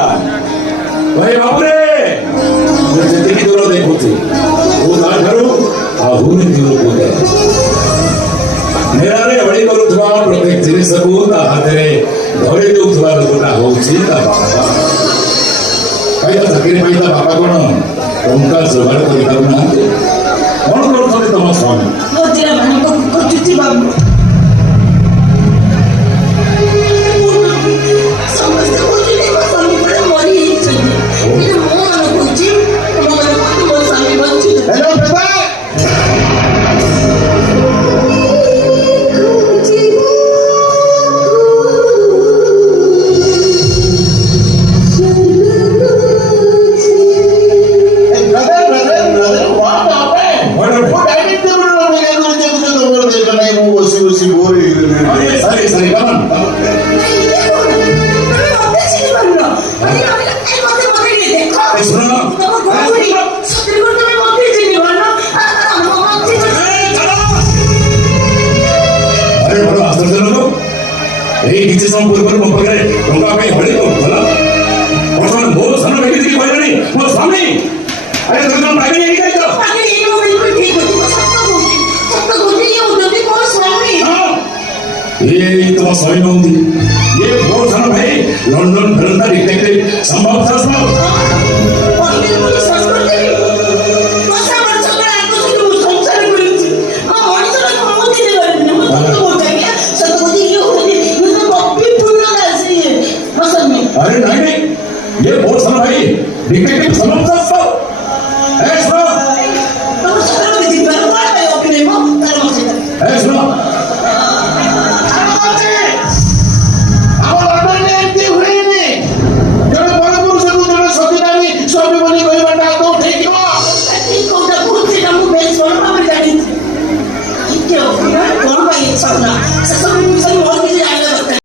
भाई बाबूरे ଯେତିକି ଦୂର ଦେଖୁଛି ମୁଁ ତାଠାରୁ ଆହୁରି ଦୂରକୁ ଯାଏ। ମେଳାରେ ଅଳି କରୁଥିବା ପ୍ରତ୍ୟେକ ଜିନିଷକୁ ତା ହାତରେ ଧରି ଦେଉଥିବା ଲୋକଟା ହଉଛି ତା ବାପା। ଭାଇ ତା ଚାକିରି ପାଇଁ ତା ବାପା କଣ ଟଙ୍କା ଯୋଗାଡ଼ କରିପାରୁନାହାନ୍ତି? କଣ କରୁଛନ୍ତି ତମ ସ୍ୱାମୀ? କିଛି ସମୟ ପୂର୍ବରୁ ମୋ ପାଖରେ ଟଙ୍କା ପାଇଁ ହଳି କରୁଥିଲା ବର୍ତ୍ତମାନ ମୋ ସାନ ଭାଇ ଦେଖିକି କହିଲାଣି ମୋ ସ୍ୱାମୀ ଆରେ ତମେ କଣ ପାଗଳି ହେଇଯାଇଛ? ଏଇ ତମ ସ୍ୱାମୀ ନୁହନ୍ତି, ଇଏ ମୋ ସାନ ଭାଇ ଲଣ୍ଡନ ଫେରନ୍ତା ଡିଟେକ୍ଟିଭ ସମ୍ଭବ ଶାସ୍ତ୍ର। अरे नहीं ये बहुत सारा भाई डिटेक्टिव